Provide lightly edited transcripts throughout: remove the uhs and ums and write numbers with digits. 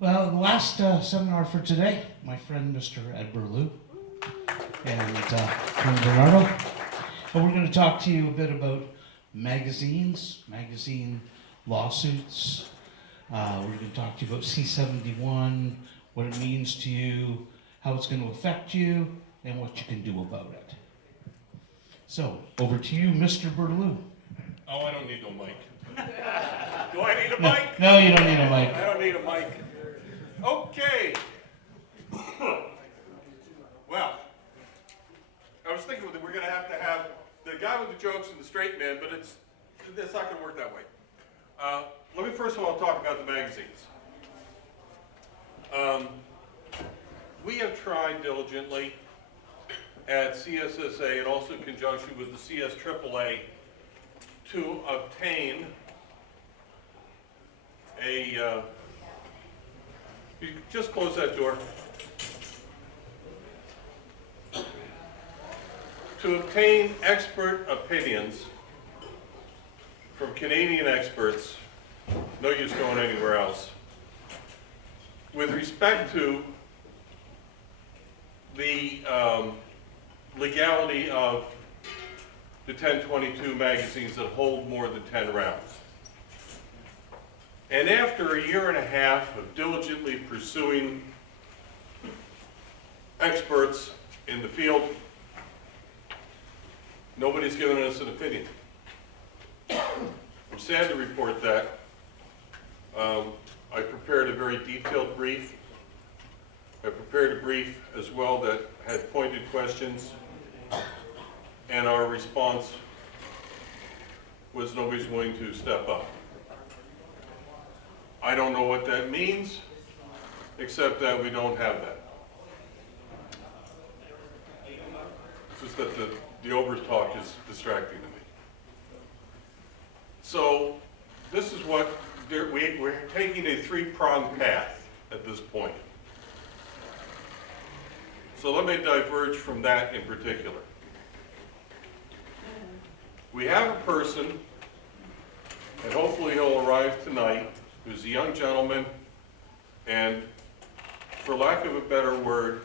Well, the last seminar for today, my friend Mr. Ed Burlew and friend Bernardo, and we're going to talk to you a bit about magazines, magazine lawsuits. We're going to talk to you about C-71, what it means to you, how it's going to affect you, and what you can do about it. So, over to you, Mr. Burlew. Oh, I don't need no mic. Do I need a mic? No, you don't need a mic. I don't need a mic. Okay. Well, I was thinking that we're going to have the guy with the jokes and the straight man, but it's not going to work that way. Let me first of all talk about the magazines. We have tried diligently at CSSA and also in conjunction with the CSSA to obtain a, you just close that door. To obtain expert opinions from Canadian experts, no use going anywhere else, with respect to the legality of the 1022 magazines that hold more than 10 rounds. And after a year and a half of diligently pursuing experts in the field, nobody's given us an opinion. I'm sad to report that. I prepared a very detailed brief. I prepared a brief as well that had pointed questions, and our response was nobody's willing to step up. I don't know what that means, except that we don't have that. It's just that the overtalk is distracting to me. So this is what, we're taking a three-pronged path at this point. So let me diverge from that in particular. We have a person, and hopefully he'll arrive tonight, who's a young gentleman, and for lack of a better word,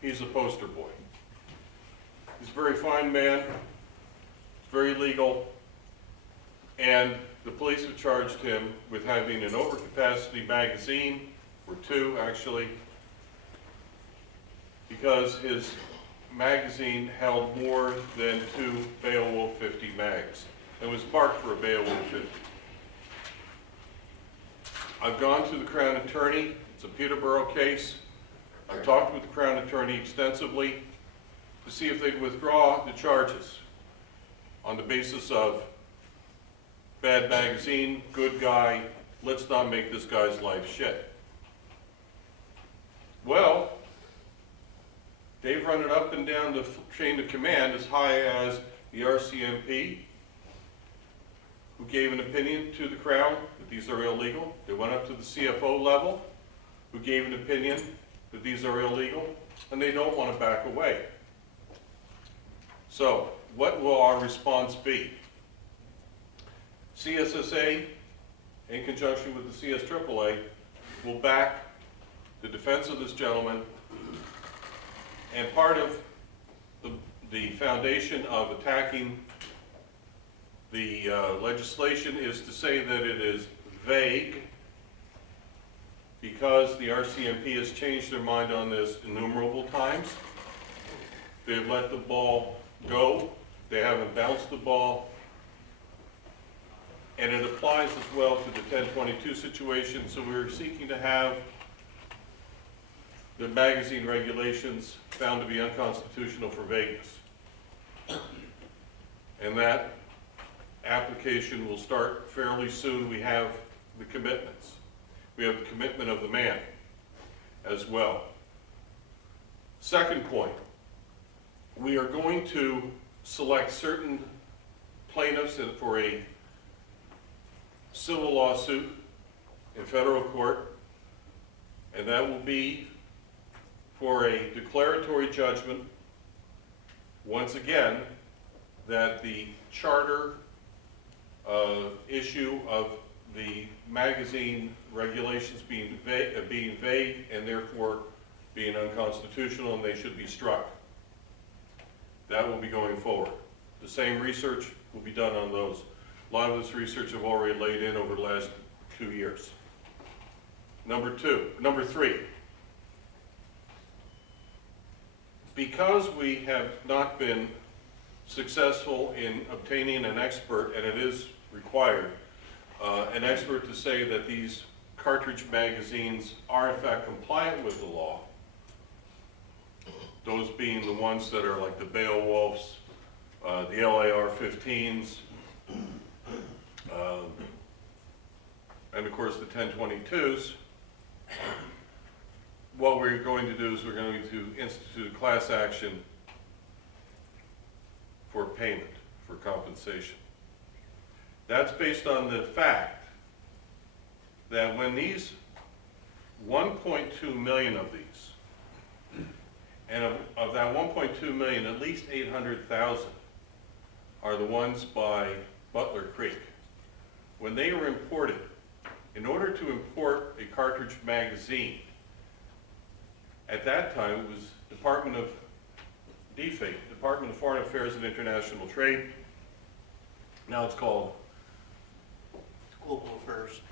he's a poster boy. He's a very fine man, very legal, and the police have charged him with having an overcapacity magazine, or two actually, because his magazine held more than 2 Beowulf 50 mags and was marked for a Beowulf 50. I've gone to the Crown Attorney. It's a Peterborough case. I've talked with the Crown Attorney extensively to see if they'd withdraw the charges on the basis of bad magazine, good guy, let's not make this guy's life shit. Well, they've run it up and down the chain of command as high as the RCMP, who gave an opinion to the Crown that these are illegal. They went up to the CFO level, who gave an opinion that these are illegal, and they don't want to back away. So, what will our response be? CSSA, in conjunction with the CSSA, will back the defense of this gentleman, and part of the foundation of attacking the legislation is to say that it is vague, because the RCMP has changed their mind on this innumerable times. They've let the ball go. They haven't bounced the ball. And it applies as well to the 1022 situation, so we're seeking to have the magazine regulations found to be unconstitutional for vagueness. And that application will start fairly soon. We have the commitments. We have the commitment of the man as well. Second point, we are going to select certain plaintiffs for a civil lawsuit in federal court, and that will be for a declaratory judgment, once again, that the charter issue of the magazine regulations being vague and therefore being unconstitutional, and they should be struck. That will be going forward. The same research will be done on those. A lot of this research I've already laid in over the last 2 years. Number three, because we have not been successful in obtaining an expert, and it is required, an expert to say that these cartridge magazines are in fact compliant with the law, those being the ones that are like the Beowulfs, the LAR-15s, and of course the 1022s. What we're going to do is we're going to institute a class action for payment, for compensation. That's based on the fact that when these 1.2 million of these, and of that 1.2 million, at least 800,000 are the ones by Butler Creek. When they were imported, in order to import a cartridge magazine, at that time it was Department of DFAIT, Department of Foreign Affairs and International Trade. Now it's called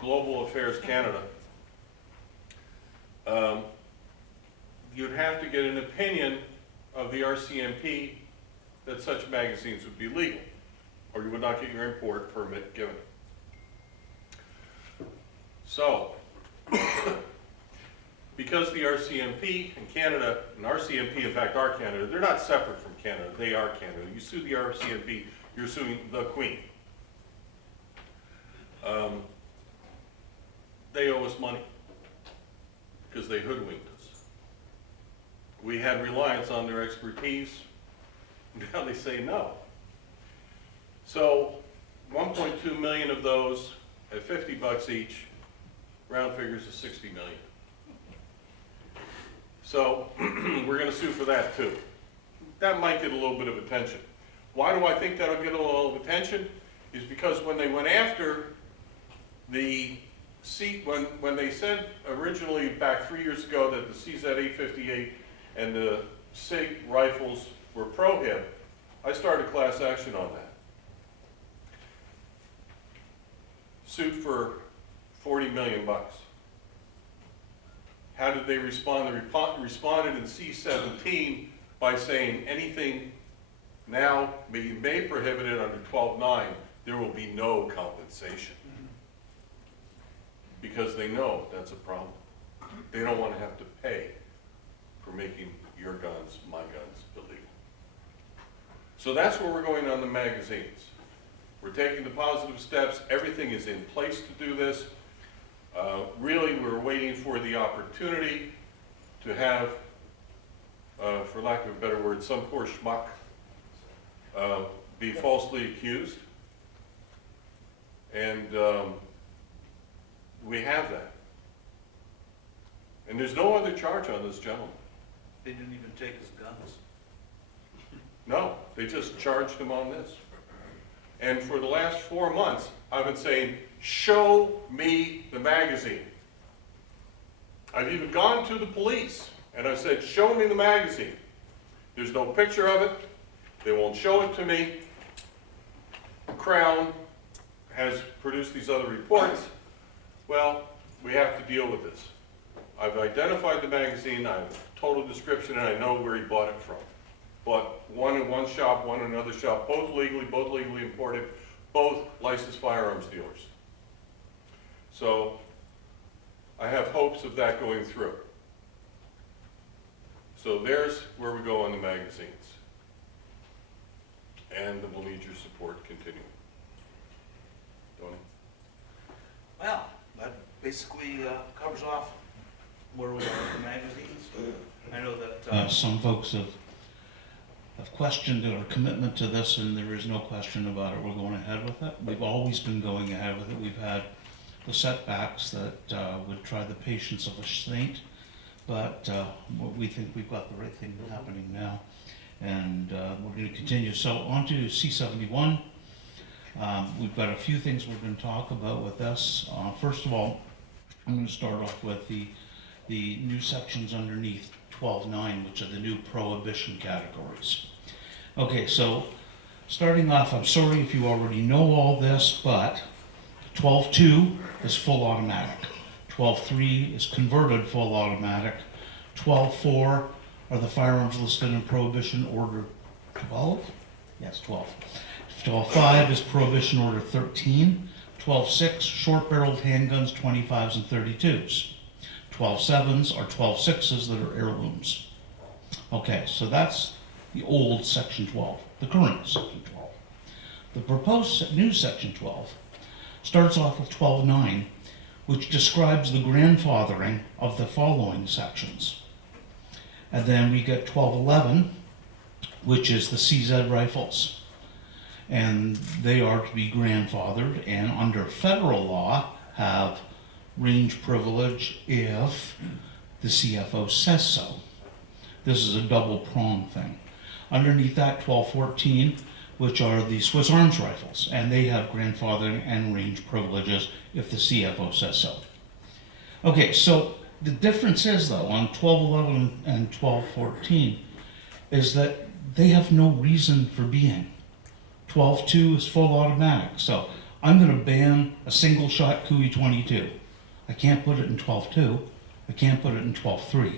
Global Affairs Canada. You'd have to get an opinion of the RCMP that such magazines would be legal, or you would not get your import permit given. So, because the RCMP in Canada, and RCMP in fact are Canada, they're not separate from Canada, they are Canada. You sue the RCMP, you're suing the Queen. They owe us money because they hoodwinked us. We had reliance on their expertise, now they say no. So 1.2 million of those at $50 each, round figures is 60 million. So we're going to sue for that too. That might get a little bit of attention. Why do I think that'll get a little attention? Is because when they went after the when they said originally back 3 years ago that the CZ-858 and the SIG rifles were prohib, I started a class action on that. Sued for 40 million bucks. How did they respond? They responded in C-17 by saying anything now may prohibited under 12.9, there will be no compensation. Because they know that's a problem. They don't want to have to pay for making your guns, my guns, illegal. So that's where we're going on the magazines. We're taking the positive steps. Everything is in place to do this. Really, we're waiting for the opportunity to have, for lack of a better word, some poor schmuck be falsely accused. And we have that. And there's no other charge on this gentleman. They didn't even take his guns. No, they just charged him on this. And for the last 4 months, I've been saying, show me the magazine. I've even gone to the police and I said, show me the magazine. There's no picture of it. They won't show it to me. Crown has produced these other reports. Well, we have to deal with this. I've identified the magazine, I have a total description, and I know where he bought it from. Bought one in one shop, one in another shop, both legally imported, both licensed firearms dealers. So I have hopes of that going through. So there's where we go on the magazines. And we'll need your support continuing. Tony? Well, that basically covers off where we are with the magazines. I know that Some folks have questioned our commitment to this, and there is no question about it. We're going ahead with it. We've always been going ahead with it. We've had the setbacks that would try the patience of a saint, but we think we've got the right thing happening now, and we're going to continue. So on to C-71. We've got a few things we're going to talk about with this. First of all, I'm going to start off with the new sections underneath 12.9, which are the new prohibition categories. Okay, so starting off, I'm sorry if you already know all this, but 12.2 is full automatic. 12.3 is converted full automatic. 12.4 are the firearms listed in Prohibition Order 12? Yes, 12. 12.5 is Prohibition Order 13. 12.6, short-barreled handguns, 25s and 32s. 12.7s are 12.6s that are heirlooms. Okay, so that's the old Section 12, the current Section 12. The proposed new Section 12 starts off with 12.9, which describes the grandfathering of the following sections. And then we get 12.11, which is the CZ rifles. And they are to be grandfathered, and under federal law have range privilege if the CFO says so. This is a double prong thing. Underneath that, 12.14, which are the Swiss Arms rifles, and they have grandfathering and range privileges if the CFO says so. Okay, so the difference is though on 12.11 and 12.14 is that they have no reason for being. 12.2 is full automatic, so I'm going to ban a single shot Cooey 22. I can't put it in 12.2. I can't put it in 12.3.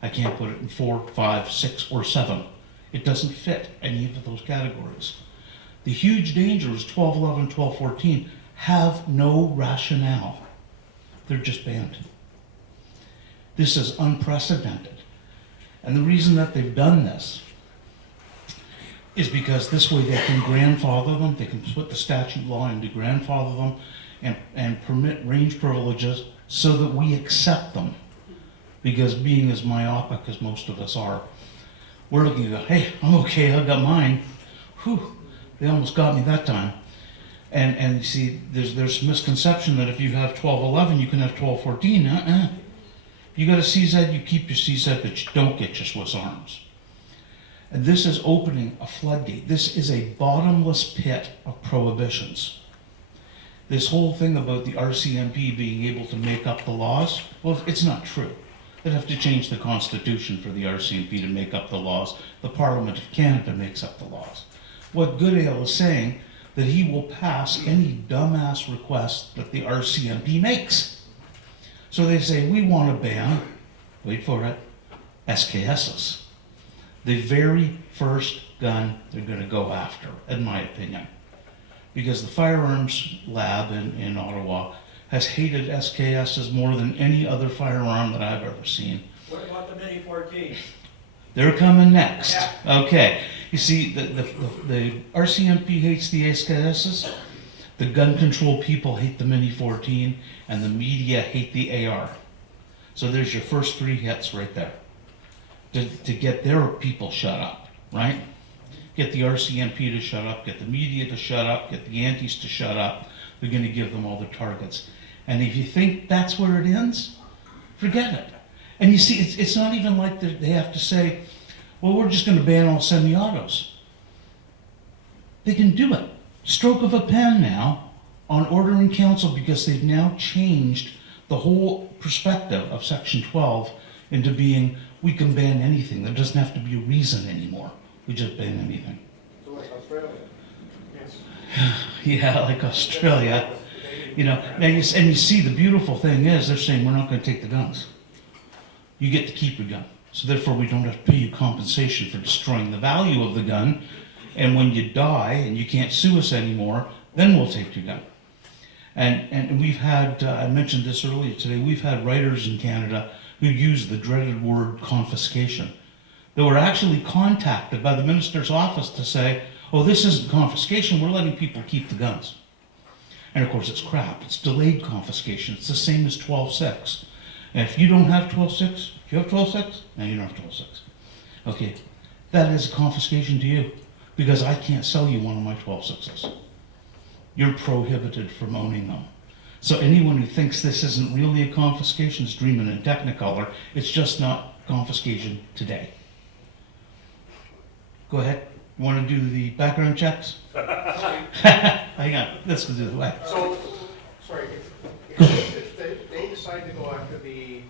I can't put it in 4, 5, 6, or 7. It doesn't fit any of those categories. The huge danger is 12.11, 12.14 have no rationale. They're just banned. This is unprecedented. And the reason that they've done this is because this way they can grandfather them, they can put the statute law into grandfather them and permit range privileges so that we accept them. Because being as myopic as most of us are, we're looking at, hey, I'm okay, I got mine. Whew, they almost got me that time. And you see, there's misconception that if you have 12.11, you can have 12.14. You got a CZ, you keep your CZ, but you don't get your Swiss Arms. And this is opening a floodgate. This is a bottomless pit of prohibitions. This whole thing about the RCMP being able to make up the laws, well, it's not true. They'd have to change the Constitution for the RCMP to make up the laws. The Parliament of Canada makes up the laws. What Goodale is saying, that he will pass any dumbass request that the RCMP makes. So they say, we want to ban, wait for it, SKSs. The very first gun they're going to go after, in my opinion. Because the firearms lab in Ottawa has hated SKSs more than any other firearm that I've ever seen. What about the Mini 14? They're coming next. Yeah. Okay. You see, the RCMP hates the SKSs, the gun control people hate the Mini 14, and the media hate the AR. So there's your first 3 hits right there. To get their people shut up, right? Get the RCMP to shut up, get the media to shut up, get the antis to shut up. They're going to give them all the targets. And if you think that's where it ends, forget it. And you see, it's not even like they have to say, well, we're just going to ban all semi-autos. They can do it. Stroke of a pen now on order in council, because they've now changed the whole perspective of Section 12 into being, we can ban anything. There doesn't have to be a reason anymore. We just ban anything. So like Australia? Yes. Yeah, like Australia. You know, and you see the beautiful thing is they're saying we're not going to take the guns. You get to keep your gun. So therefore we don't have to pay you compensation for destroying the value of the gun. And when you die and you can't sue us anymore, then we'll take your gun. And we've had, I mentioned this earlier today, we've had writers in Canada who use the dreaded word confiscation. They were actually contacted by the minister's office to say, oh, this isn't confiscation, we're letting people keep the guns. And of course it's crap, it's delayed confiscation. It's the same as 12.6. And if you don't have 12.6, if you have 12.6, no, you don't have 12.6. Okay, that is confiscation to you, because I can't sell you one of my 12.6s. You're prohibited from owning them. So anyone who thinks this isn't really a confiscation is dreaming in Technicolor. It's just not confiscation today. Go ahead. You want to do the background checks? I hang on, let's do the way. So, sorry, if they decide to go after the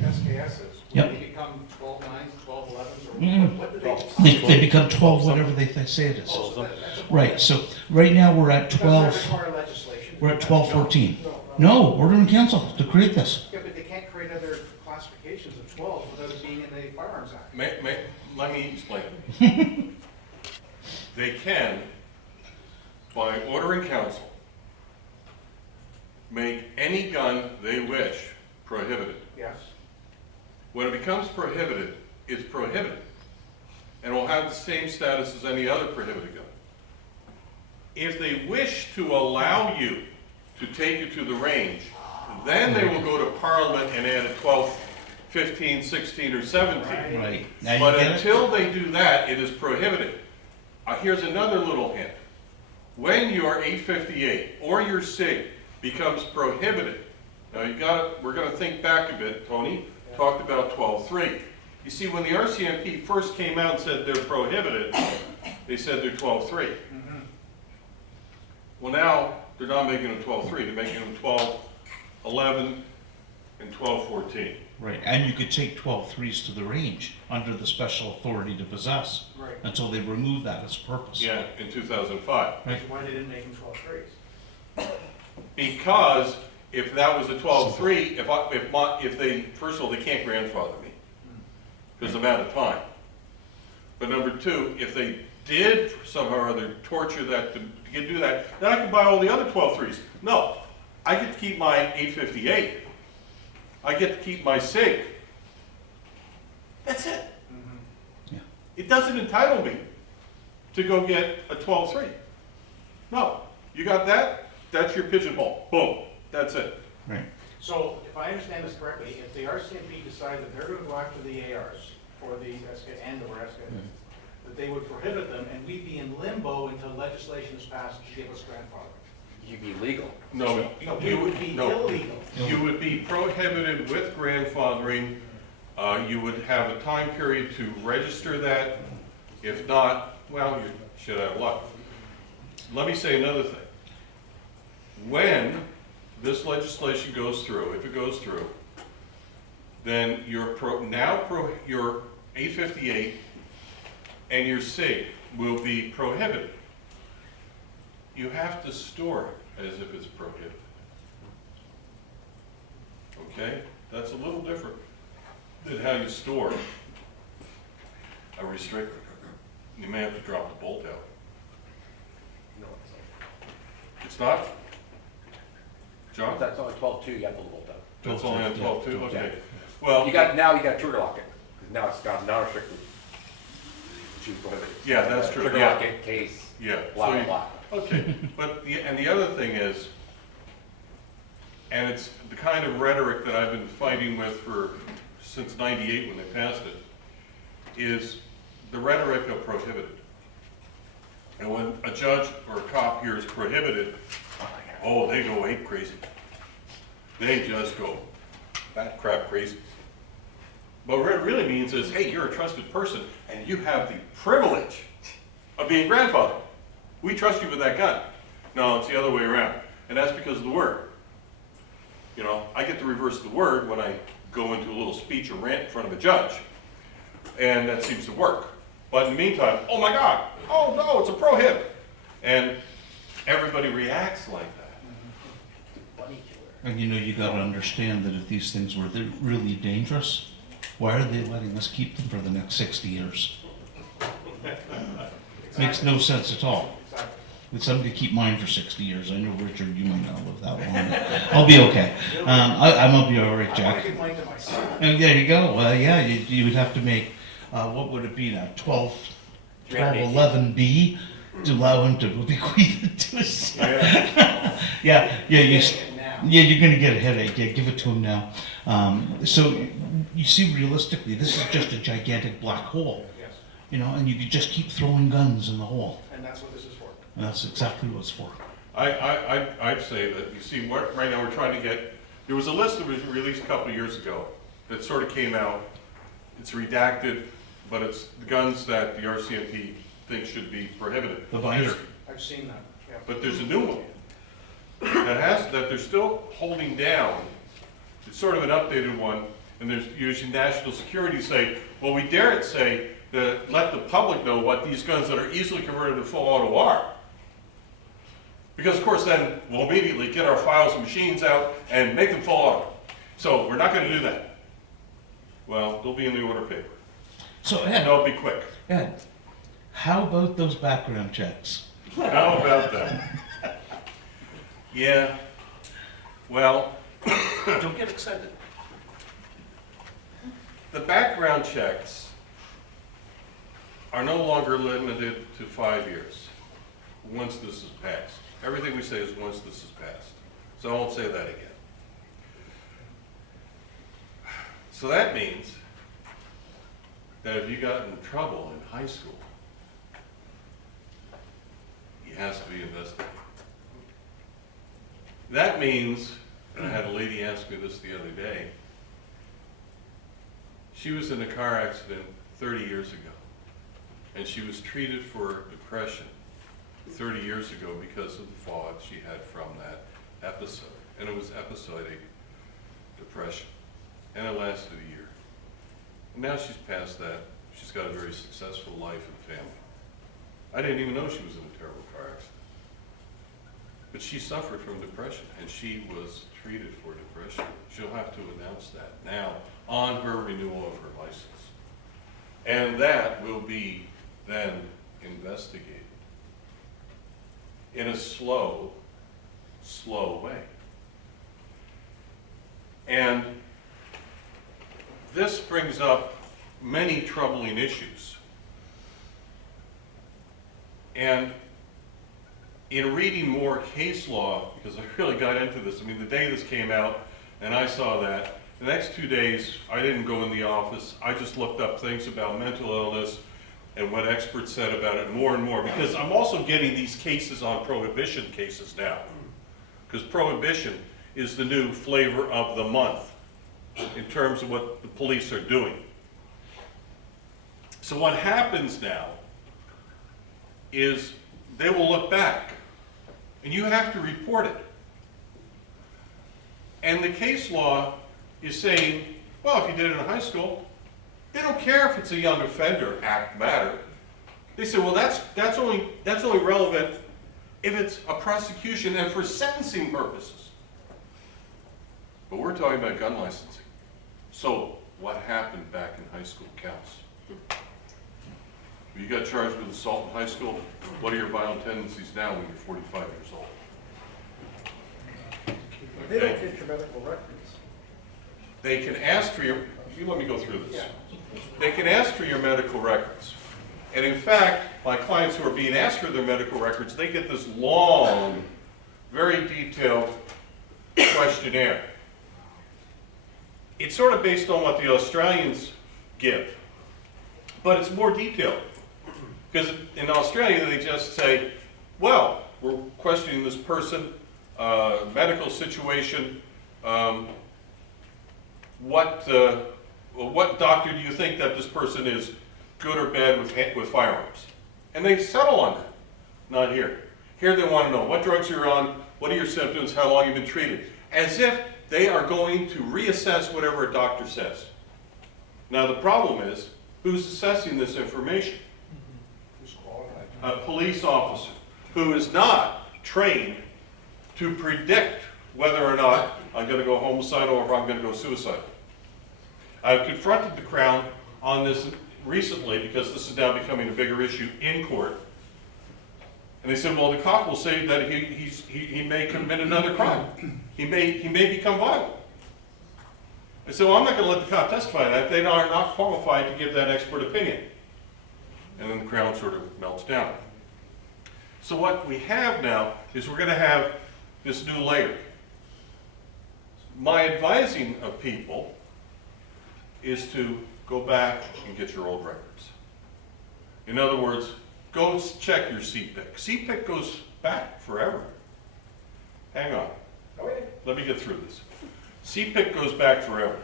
SKSs, Yep. will they become 12-9s, 12-11s, or Mhm. what do they? They become 12, whatever they say it is. Oh, so that's a- Right, so right now we're at Doesn't that 12, require legislation? we're at 1214. No. No, order in council to create this. Yeah, but they can't create other classifications of 12 without it being in the Firearms Act. Let me explain. They can, by order in council, make any gun they wish prohibited. Yes. When it becomes prohibited, it's prohibited. And will have the same status as any other prohibited gun. If they wish to allow you to take it to the range, then they will go to Parliament and add a 12, 15, 16, or 17. Right. Now you But get it? until they do that, it is prohibited. Here's another little hint. When your 858 or your SIG becomes prohibited, now we're gonna think back a bit, Tony, talked about 12.3. You see, when the RCMP first came out and said they're prohibited, they said they're 12.3. Well, now, they're not making them 12.3, they're making them 12.11 and 12.14. Right, and you could take 12.3s to the range under the special authority to possess. Right. Until they remove that as a purpose. Yeah, in 2005. Right. So why they didn't make them 12-3s? Because if that was a 12.3, if they, first of all, they can't grandfather me, because I'm out of time. But number two, if they did somehow or other torture that, to do that, then I could buy all the other 12.3s. No, I get to keep my 858. I get to keep my SIG. That's it. Yeah. It doesn't entitle me to go get a 12.3. No, you got that? That's your pigeonhole. Boom, that's it. Right. So, if I understand this correctly, if the RCMP decide that they're gonna go after the ARs, or the SK, and/or SK, that they would prohibit them, and we'd be in limbo until legislation is passed to give us grandfather. You'd be legal. No, No, we would be illegal. You would be prohibited with grandfathering. You would have a time period to register that. If not, well, you should have luck. Let me say another thing. When this legislation goes through, if it goes through, then your 858 and your SIG will be prohibited. You have to store it as if it's prohibited. Okay? That's a little different than how you store a restrictor. You may have to drop the bolt out. No, It's not? John? that's only 12.2, you have to bolt out. That's only on 12.2? Yeah. Okay. Well, You got trigger lock it, because now it's got non-restricted to prohibited. Yeah, that's true, Trigger yeah. lock it, case, yeah. blah, So blah, you- blah. Okay, but, and the other thing is, and it's the kind of rhetoric that I've been fighting with since '98 when they passed it, is the rhetoric of prohibited. And when a judge or a cop hears prohibited, oh, they go ape crazy. They just go bat crap crazy. But what it really means is, hey, you're a trusted person and you have the privilege of being grandfathered. We trust you with that gun. No, it's the other way around. And that's because of the word. You know, I get to reverse the word when I go into a little speech or rant in front of a judge. And that seems to work. But in the meantime, oh my God, oh no, it's a prohibit. And everybody reacts like that. And you gotta understand that if these things were really dangerous, why are they letting us keep them for the next 60 years? Makes no sense at all. Exactly. With somebody to keep mine for 60 years. I know, Richard, you might not live that long. But I'll be okay. I'm gonna be all right, I want Jack. to give mine to my son. And there you go. Yeah, you would have to make, what would it be now, 1211B to allow him to bequeath it to his son. Yeah, you're gonna get a headache. Yeah, give it to him now. So you see, realistically, this is just a gigantic black hole. Yes, And you could just keep throwing guns in the hole. and that's what this is for. And that's exactly what it's for. I'd say that, you see, right now we're trying to get, there was a list that was released a couple of years ago that sort of came out. It's redacted, but it's the guns that the RCMP thinks should be prohibited. The binder. I've seen that. But there's a new one that they're still holding down. It's sort of an updated one, and there's usually national security say, well, we dare it say that let the public know what these guns that are easily converted to full auto are. Because of course then we'll immediately get our files and machines out and make them full auto. So we're not going to do that. Well, they'll be in the order paper. So And Ed, they'll be quick. Ed, how about those background checks? How about that? Yeah, well, Don't get excited. the background checks are no longer limited to 5 years, once this is passed. Everything we say is once this is passed. So I won't say that again. So that means that if you got in trouble in high school, it has to be investigated. That means, and I had a lady ask me this the other day, she was in a car accident 30 years ago, and she was treated for depression 30 years ago because of the fallout she had from that episode. And it was episodic depression, and it lasted a year. And now she's past that. She's got a very successful life and family. I didn't even know she was in a terrible car accident. But she suffered from depression, and she was treated for depression. She'll have to announce that now on her renewal of her license. And that will be then investigated in a slow way. And this brings up many troubling issues. And in reading more case law, because I really got into this, I mean, the day this came out and I saw that, the next 2 days I didn't go in the office. I just looked up things about mental illness and what experts said about it more and more, because I'm also getting these cases on prohibition cases now, because prohibition is the new flavor of the month in terms of what the police are doing. So what happens now is they will look back, and you have to report it. And the case law is saying, well, if you did it in high school, they don't care if it's a young offender act matter. They say, well, that's only relevant if it's a prosecution and for sentencing purposes. But we're talking about gun licensing. So what happened back in high school counts. You got charged with assault in high school. What are your violent tendencies now when you're 45 years old? They don't get your medical records. They can ask for your, you let me go through this. They can ask for your medical records. And in fact, my clients who are being asked for their medical records, they get this long, very detailed questionnaire. It's sort of based on what the Australians give, but it's more detailed. Because in Australia, they just say, well, we're questioning this person, medical situation, what doctor do you think that this person is good or bad with firearms? And they settle on that. Not here. Here they want to know what drugs you're on, what are your symptoms, how long you've been treated. As if they are going to reassess whatever a doctor says. Now the problem is, who's assessing this information? Who's qualified? A police officer who is not trained to predict whether or not I'm going to go homicidal or if I'm going to go suicidal. I've confronted the Crown on this recently because this is now becoming a bigger issue in court. And they said, well, the cop will say that he may commit another crime. He may become violent. I said, well, I'm not going to let the cop testify to that. They are not qualified to give that expert opinion. And then the Crown sort of melts down. So what we have now is we're going to have this new layer. My advising of people is to go back and get your old records. In other words, go check your CPIC. CPIC goes back forever. Hang on. Let me get through this. CPIC goes back forever.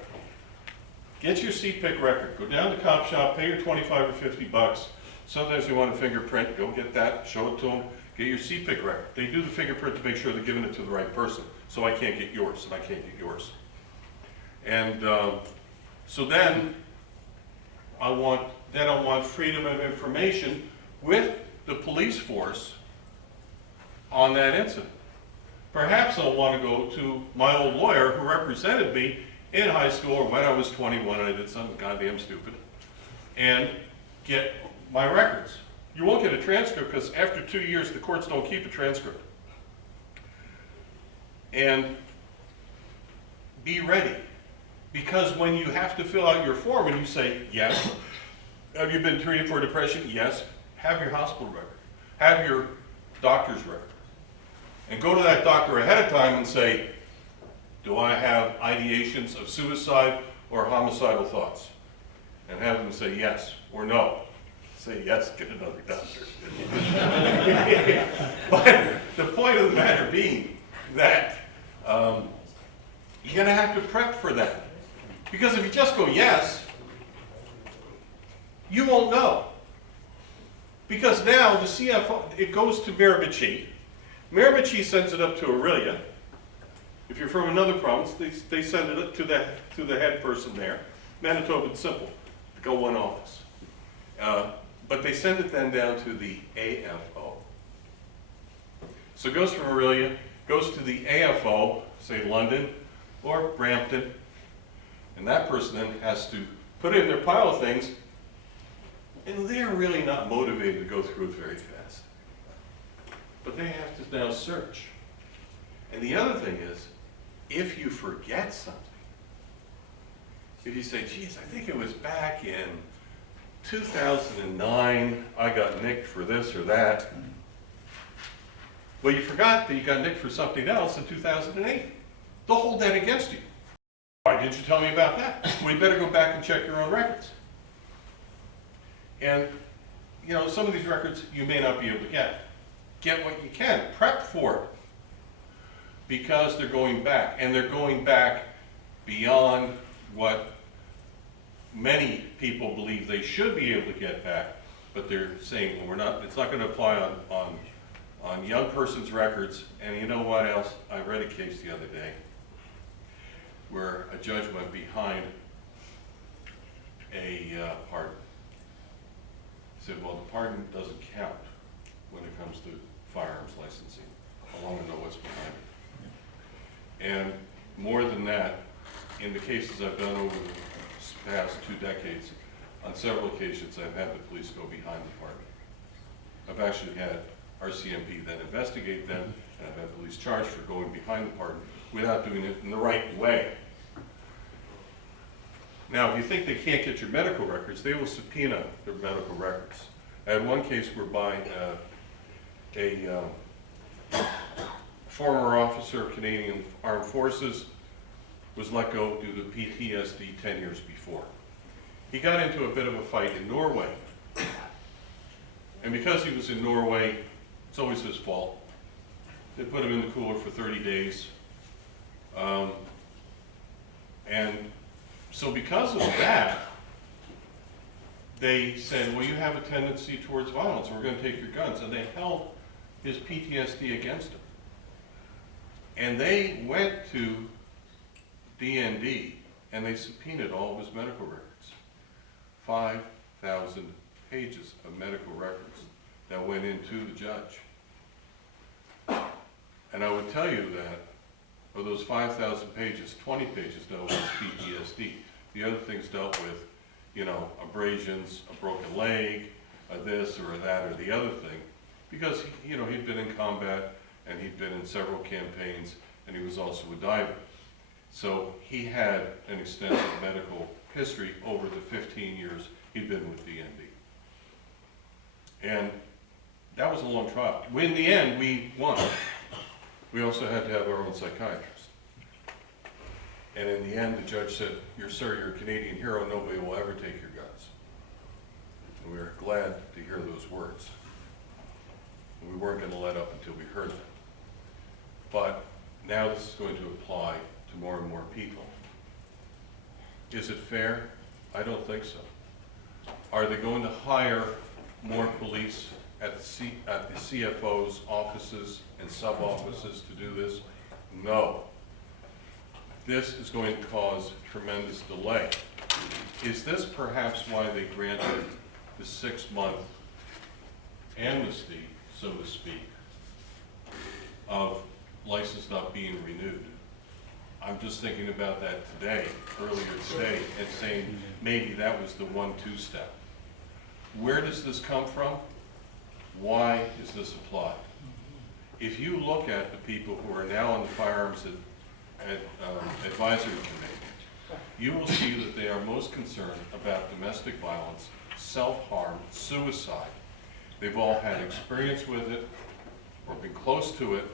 Get your CPIC record. Go down to the cop shop, pay your $25 or $50. Sometimes you want a fingerprint, go get that, show it to them. get your CPIC record. They do the fingerprint to make sure they're giving it to the right person, so I can't get yours, and I can't get yours. And so then I want freedom of information with the police force on that incident. Perhaps I'll want to go to my old lawyer who represented me in high school or when I was 21 and I did something goddamn stupid, and get my records. You won't get a transcript because after 2 years the courts don't keep a transcript. And be ready, because when you have to fill out your form and you say, yes, have you been treated for depression? Yes. Have your hospital record. Have your doctor's record. And go to that doctor ahead of time and say, do I have ideations of suicide or homicidal thoughts? And have them say yes or no. Say yes, get another doctor. But the point of the matter being that you're going to have to prep for that. Because if you just go yes, you won't know. Because now the CFO, it goes to Miramichi. Miramichi sends it up to Aurelia. If you're from another province, they send it up to the head person there. Manitoba, it's simple. Go one office. But they send it then down to the AFO. So it goes from Aurelia, goes to the AFO, say London or Brampton, and that person then has to put it in their pile of things, and they're really not motivated to go through it very fast. But they have to now search. And the other thing is, if you forget something, if you say, geez, I think it was back in 2009, I got nicked for this or that. Well, you forgot that you got nicked for something else in 2008. They'll hold that against you. Why didn't you tell me about that? Well, you better go back and check your own records. And, you know, some of these records you may not be able to get. Get what you can. Prep for it. Because they're going back. And they're going back beyond what many people believe they should be able to get back. But they're saying, well, we're not, it's not going to apply on young person's records. And you know what else? I read a case the other day where a judge went behind a pardon. He said, well, the pardon doesn't count when it comes to firearms licensing. I want to know what's behind it. And more than that, in the cases I've done over the past 2 decades, on several occasions I've had the police go behind the pardon. I've actually had RCMP then investigate them, and I've had police charged for going behind the pardon without doing it in the right way. Now, if you think they can't get your medical records, they will subpoena their medical records. I had one case whereby a former officer of Canadian Armed Forces was let go due to PTSD 10 years before. He got into a bit of a fight in Norway. And because he was in Norway, it's always his fault. They put him in the cooler for 30 days. And so because of that, they said, well, you have a tendency towards violence, we're going to take your guns. And they held his PTSD against him. And they went to DND and they subpoenaed all of his medical records. 5,000 pages of medical records that went into the judge. And I would tell you that of those 5,000 pages, 20 pages dealt with PTSD. The other things dealt with, you know, abrasions, a broken leg, this or that or the other thing. Because, you know, he'd been in combat and he'd been in several campaigns and he was also a diver. So he had an extensive medical history over the 15 years he'd been with DND. And that was a long trial. In the end, we won. We also had to have our own psychiatrist. And in the end, the judge said, sir, you're a Canadian hero, nobody will ever take your guns. And we were glad to hear those words. And we weren't going to let up until we heard them. But now this is going to apply to more and more people. Is it fair? I don't think so. Are they going to hire more police at the CFO's offices and sub-offices to do this? No. This is going to cause tremendous delay. Is this perhaps why they granted the 6-month amnesty, so to speak, of license not being renewed? I'm just thinking about that earlier today, and saying maybe that was the 1-2 step. Where does this come from? Why is this applied? If you look at the people who are now on the Firearms Advisory Committee, you will see that they are most concerned about domestic violence, self-harm, suicide. They've all had experience with it, or been close to it,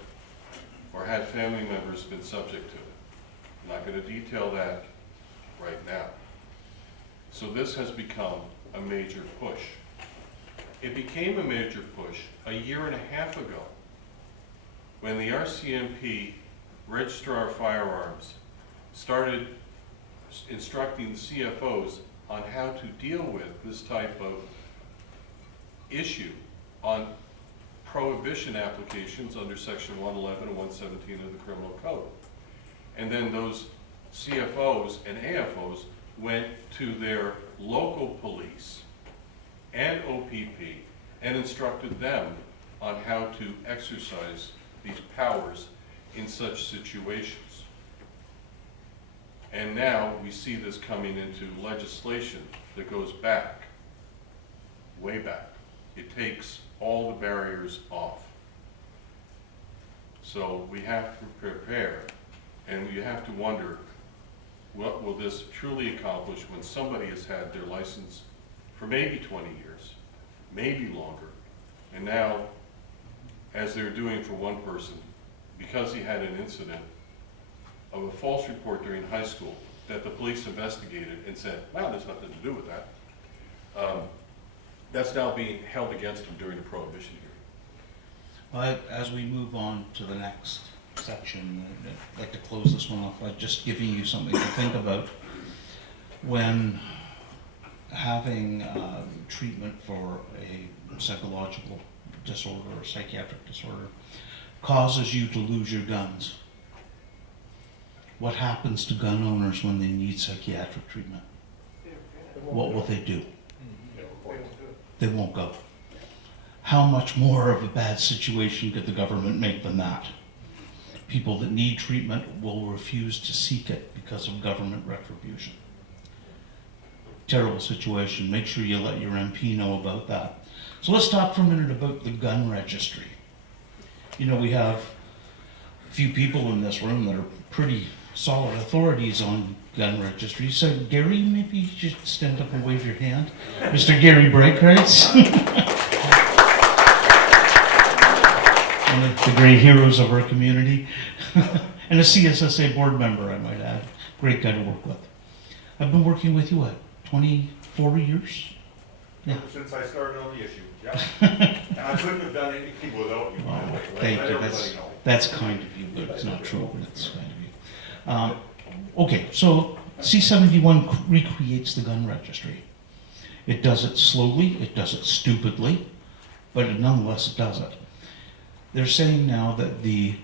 or had family members been subject to it. I'm not going to detail that right now. So this has become a major push. It became a major push a year and a half ago when the RCMP Registrar of Firearms started instructing the CFOs on how to deal with this type of issue on prohibition applications under Section 111 and 117 of the Criminal Code. And then those CFOs and AFOs went to their local police and OPP and instructed them on how to exercise these powers in such situations. And now we see this coming into legislation that goes back, way back. It takes all the barriers off. So we have to prepare, and you have to wonder, what will this truly accomplish when somebody has had their license for maybe 20 years, maybe longer, and now, as they're doing for one person, because he had an incident of a false report during high school that the police investigated and said, wow, there's nothing to do with that. That's now being held against him during the prohibition hearing. Well, as we move on to the next section, I'd like to close this one off by just giving you something to think about. When having treatment for a psychological disorder or psychiatric disorder causes you to lose your guns, what happens to gun owners when they need psychiatric treatment? What will they do? They won't go. How much more of a bad situation could the government make than that? People that need treatment will refuse to seek it because of government retribution. Terrible situation. Make sure you let your MP know about that. So let's talk for a minute about the Gun Registry. You know, we have a few people in this room that are pretty solid authorities on gun registry. So Gary, maybe you should stand up and wave your hand. Mr. Gary Breakrights. One of the great heroes of our community. And a CSSA board member, I might add. Great guy to work with. I've been working with you, what, 24 years? Yeah. Since I started on the issue, yeah. And I couldn't have done anything without you, by the way. Thank Let you. everybody know. That's kind of you, but it's not true, but it's kind of you. Okay, so C-71 recreates the gun registry. It does it slowly, it does it stupidly, but nonetheless it does it. They're saying now that the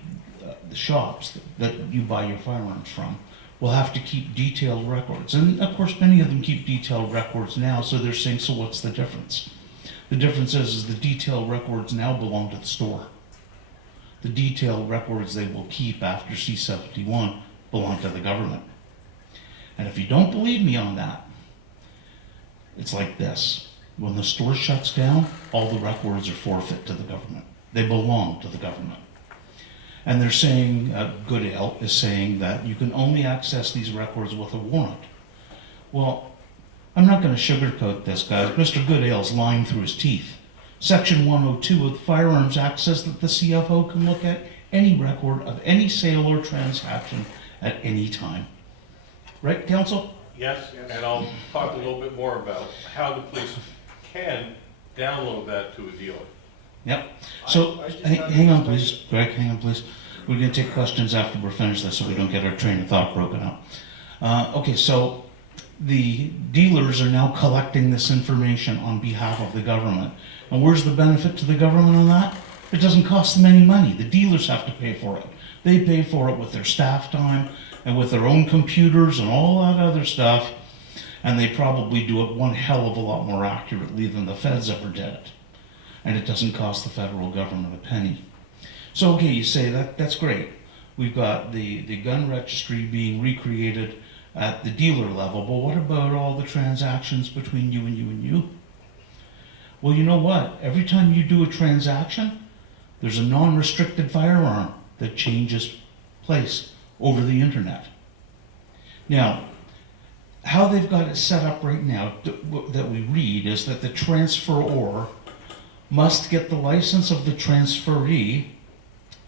shops that you buy your firearms from will have to keep detailed records. And of course, many of them keep detailed records now, so they're saying, so what's the difference? The difference is the detailed records now belong to the store. The detailed records they will keep after C-71 belong to the government. And if you don't believe me on that, it's like this. When the store shuts down, all the records are forfeit to the government. They belong to the government. And they're saying, Goodale is saying that you can only access these records with a warrant. Well, I'm not going to sugarcoat this, guys. Mr. Goodale's lying through his teeth. Section 102 of the Firearms Act says that the CFO can look at any record of any sale or transaction at any time. Right, counsel? Yes, and I'll talk a little bit more about how the police can download that to a dealer. Yep. So, hang on please, Greg, hang on please. We're going to take questions after we're finished this so we don't get our train of thought broken up. Okay, so the dealers are now collecting this information on behalf of the government. And where's the benefit to the government on that? It doesn't cost them any money. The dealers have to pay for it. They pay for it with their staff time and with their own computers and all that other stuff. And they probably do it one hell of a lot more accurately than the feds ever did it. And it doesn't cost the federal government a penny. So, okay, you say that's great. We've got the gun registry being recreated at the dealer level, but what about all the transactions between you and you and you? Well, you know what? Every time you do a transaction, there's a non-restricted firearm that changes place over the internet. Now, how they've got it set up right now that we read is that the transferor must get the license of the transferee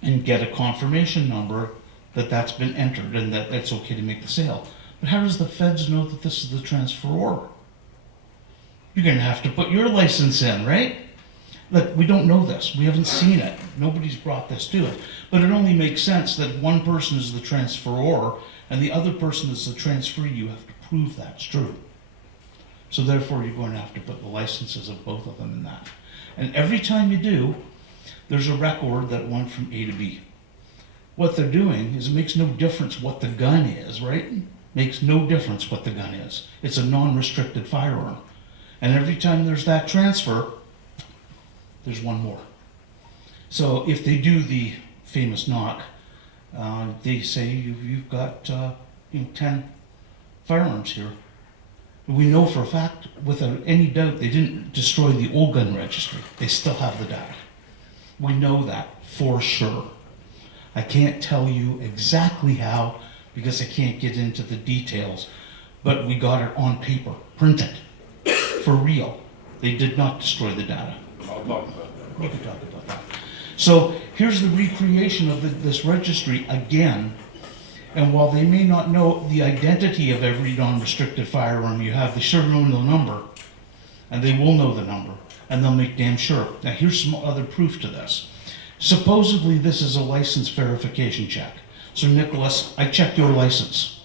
and get a confirmation number that that's been entered and that it's okay to make the sale. But how does the feds know that this is the transferor? You're gonna have to put your license in, right? Look, we don't know this. We haven't seen it. Nobody's brought this to it. But it only makes sense that one person is the transferor and the other person is the transferee. You have to prove that's true. So therefore, you're going to have to put the licenses of both of them in that. And every time you do, there's a record that went from A to B. What they're doing is it makes no difference what the gun is, right? Makes no difference what the gun is. It's a non-restricted firearm. And every time there's that transfer, there's one more. So if they do the famous knock, they say you've got 10 firearms here. We know for a fact, without any doubt, they didn't destroy the old gun registry. They still have the data. We know that for sure. I can't tell you exactly how because I can't get into the details, but we got it on paper, printed, for real. They did not destroy the data. I'll talk about that. We can talk about that. So here's the recreation of this registry again. And while they may not know the identity of every non-restricted firearm you have, they sure know the number. And they will know the number. And they'll make damn sure. Now here's some other proof to this. Supposedly this is a license verification check. So Nicholas, I checked your license.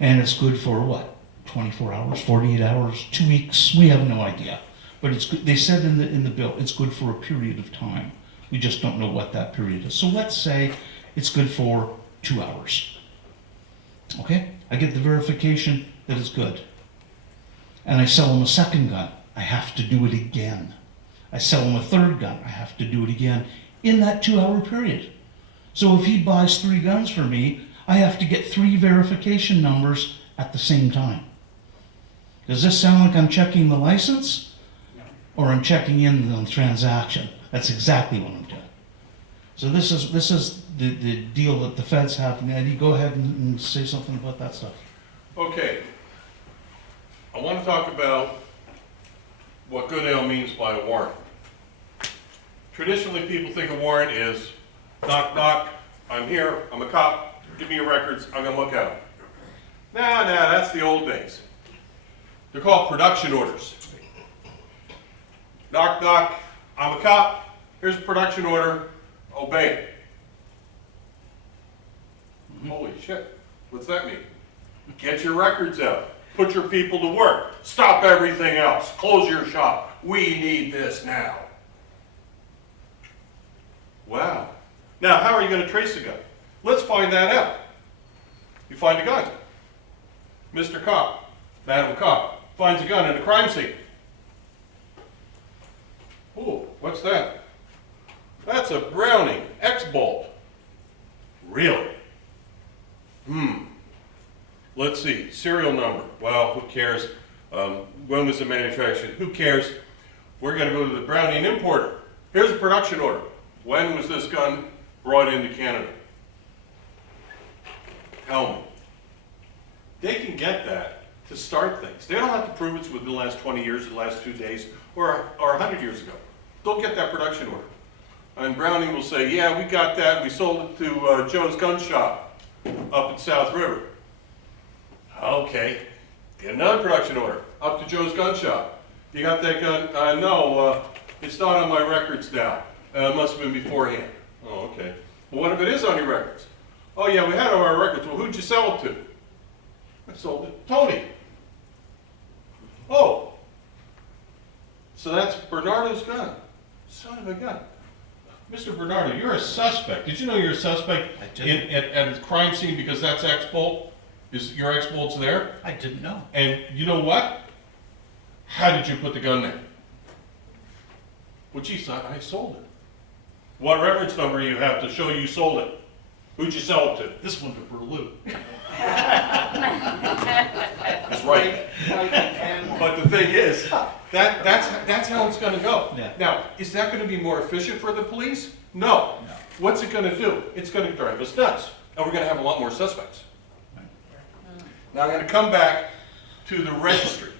And it's good for what? 24 hours, 48 hours, 2 weeks? We have no idea. But it's good. They said in the bill, it's good for a period of time. We just don't know what that period is. So let's say it's good for 2 hours. Okay? I get the verification that it's good. And I sell him a second gun. I have to do it again. I sell him a third gun. I have to do it again in that 2 hour period. So if he buys 3 guns for me, I have to get 3 verification numbers at the same time. Does this sound like I'm checking the license? Or I'm checking in on the transaction? That's exactly what I'm doing. So this is the deal that the feds have. And Eddie, go ahead and say something about that stuff. Okay. I want to talk about what Goodale means by a warrant. Traditionally, people think a warrant is knock, knock, I'm here, I'm a cop, give me your records, I'm going to look at them. Nah, that's the old days. They're called production orders. Knock, knock, I'm a cop, here's a production order, obey it. Holy shit, what's that mean? Get your records out, put your people to work, stop everything else, close your shop, we need this now. Wow. Now, how are you going to trace a gun? Let's find that out. You find a gun. Mr. Cop, Madam Cop, finds a gun in a crime scene. Ooh, what's that? That's a Browning X-Bolt. Really? Let's see, serial number. Well, who cares? When was it manufactured? Who cares? We're going to go to the Browning importer. Here's a production order. When was this gun brought into Canada? Tell me. They can get that to start things. They don't have to prove it's within the last 20 years, the last 2 days, or 100 years ago. They'll get that production order. And Browning will say, yeah, we got that, we sold it to Joe's gun shop up in South River. Okay, get another production order, up to Joe's gun shop. You got that gun? No, it's not on my records now. It must have been beforehand. Oh, okay. Well, what if it is on your records? Oh yeah, we had it on our records. Well, who'd you sell it to? I sold it to Tony. Oh. So that's Bernardo's gun. Son of a gun. Mr. Bernardo, you're a suspect. Did you know you're a suspect I didn't. at the crime scene because that's X-Bolt? Your X-Bolt's there? I didn't know. And you know what? How did you put the gun there? Well, geez, I sold it. What reference number you have to show you sold it? Who'd you sell it to? This one to Burlew. That's right. But the thing is, that's how it's gonna go. Yeah. Now, is that gonna be more efficient for the police? No. No. What's it gonna do? It's gonna drive us nuts, and we're gonna have a lot more suspects. Now, I'm gonna come back to the registry.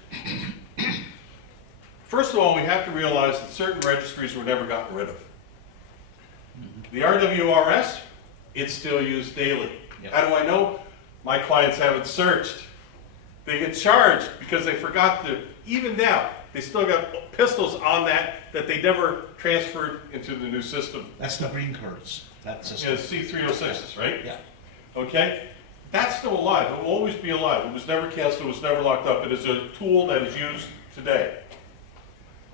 First of all, we have to realize that certain registries were never gotten rid of. The RWRS, it's still used daily. Yep. How do I know? My clients have it searched. They get charged because they forgot to, even now, they still got pistols on that they never transferred into the new system. That's the green cards. That's You know, system. C-306s, right? Yeah. Okay? That's still alive. It will always be alive. It was never canceled. It was never locked up. It is a tool that is used today.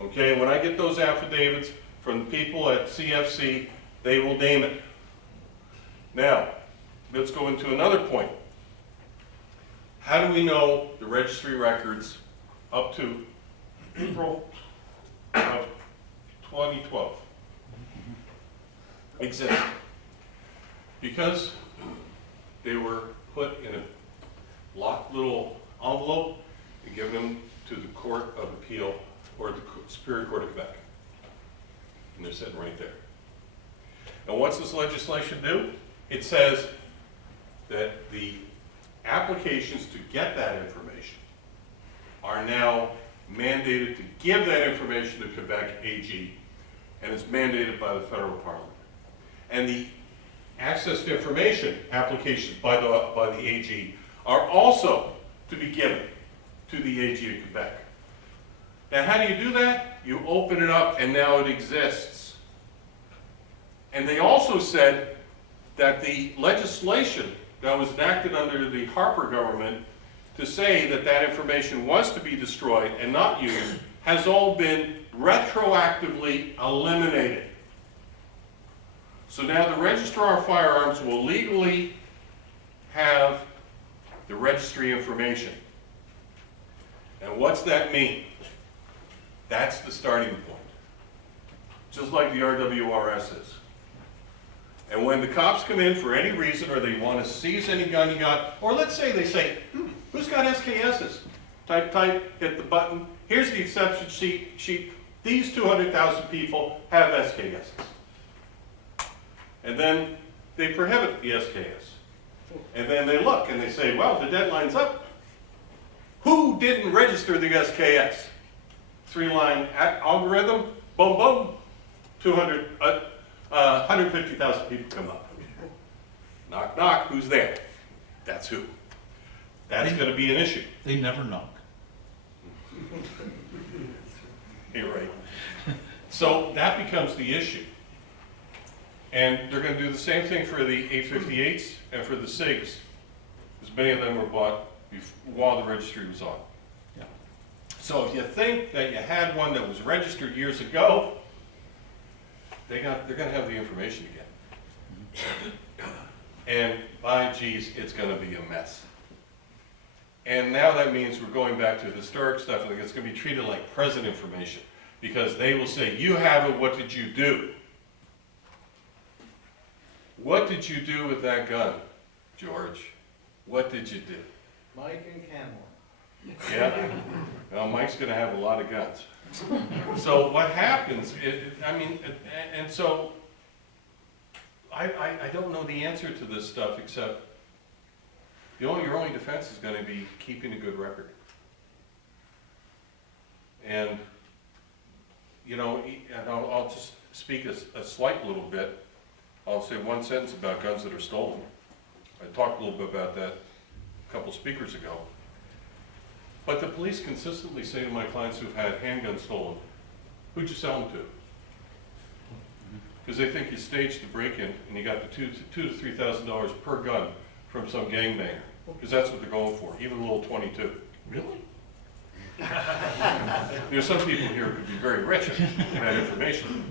Okay? When I get those affidavits from the people at CFC, they will name it. Now, let's go into another point. How do we know the registry records up to April of 2012 exist? Because they were put in a locked little envelope and given them to the Court of Appeal or the Superior Court of Quebec. And they're sitting right there. And what's this legislation do? It says that the applications to get that information are now mandated to give that information to Quebec AG, and it's mandated by the federal parliament. And the access to information applications by the AG are also to be given to the AG of Quebec. Now, how do you do that? You open it up, and now it exists. And they also said that the legislation that was enacted under the Harper government to say that that information was to be destroyed and not used has all been retroactively eliminated. So now the Registrar of Firearms will legally have the registry information. And what's that mean? That's the starting point. Just like the RWRS is. And when the cops come in for any reason, or they want to seize any gun you got, or let's say they say, who's got SKSs? Type, hit the button. Here's the exception sheet. These 200,000 people have SKSs. And then they prohibit the SKS. And then they look and they say, well, the deadline's up. Who didn't register the SKS? 3-line algorithm, boom, boom, 150,000 people come up. Knock, knock, who's there? That's who. That's going to be an issue. They never knock. You're right. So that becomes the issue. And they're going to do the same thing for the 858s and for the SIGs, because many of them were bought while the registry was on. Yeah. So if you think that you had one that was registered years ago, they're going to have the information again. And by geez, it's going to be a mess. And now that means we're going back to historic stuff, and it's going to be treated like present information, because they will say, you have it, what did you do? What did you do with that gun, George? What did you do? Mike and Canmore. Yeah, well, Mike's gonna have a lot of guns. So what happens, and so, I don't know the answer to this stuff, except your only defense is gonna be keeping a good record. And, and I'll just speak a slight little bit. I'll say one sentence about guns that are stolen. I talked a little bit about that a couple speakers ago. But the police consistently say to my clients who've had handguns stolen, who'd you sell them to? Because they think you staged the break-in and you got the $2,000 to $3,000 per gun from some gangbanger. Because that's what they're going for, even a little 22. Really? There's some people here who could be very rich at that information.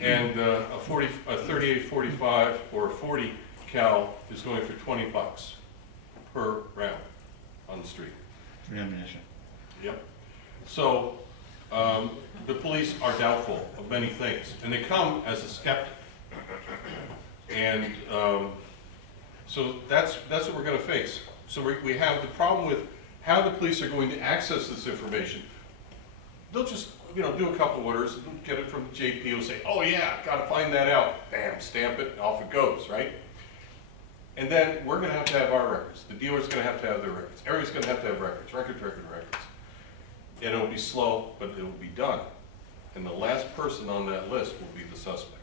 And a 38, 45, or a 40 cal is going for $20 per round on the street. For ammunition. Yep. So, the police are doubtful of many things, and they come as a skeptic. And, so that's what we're gonna face. So we have the problem with how the police are going to access this information. They'll just, do a couple orders, get it from the JP, will say, oh yeah, gotta find that out, bam, stamp it, off it goes, right? And then we're gonna have to have our records. The dealer's gonna have to have their records. Everybody's gonna have to have records, records. And it'll be slow, but it will be done. And the last person on that list will be the suspect.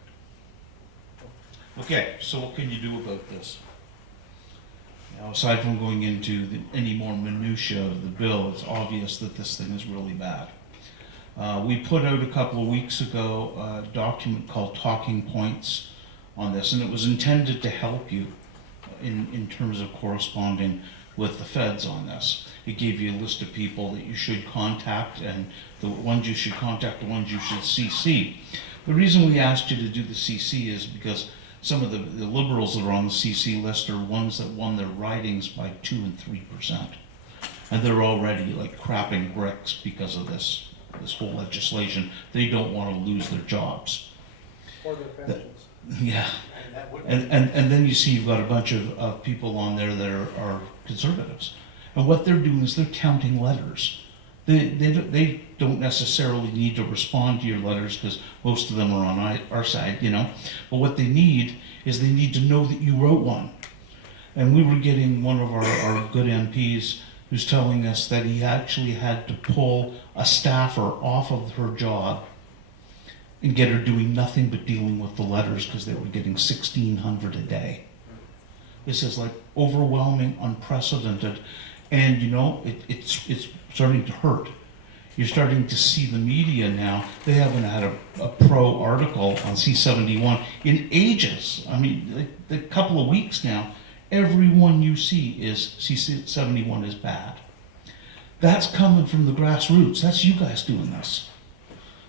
Okay, so what can you do about this? Now, aside from going into any more minutia of the bill, it's obvious that this thing is really bad. We put out a couple of weeks ago a document called Talking Points on this, and it was intended to help you in terms of corresponding with the feds on this. It gave you a list of people that you should contact, and the ones you should contact, the ones you should CC. The reason we asked you to do the CC is because some of the liberals that are on the CC list are ones that won their ridings by 2 and 3%. And they're already like crapping bricks because of this whole legislation. They don't want to lose their jobs. Or their pensions. Yeah. And that would, And then you see you've got a bunch of people on there that are conservatives. And what they're doing is they're counting letters. They don't necessarily need to respond to your letters because most of them are on our side, But what they need is they need to know that you wrote one. And we were getting one of our good MPs who's telling us that he actually had to pull a staffer off of her job and get her doing nothing but dealing with the letters because they were getting 1,600 a day. This is like overwhelming, unprecedented, and it's starting to hurt. You're starting to see the media now. They haven't had a pro article on C-71 in ages. I mean, a couple of weeks now. Everyone you see is C-71 is bad. That's coming from the grassroots. That's you guys doing this.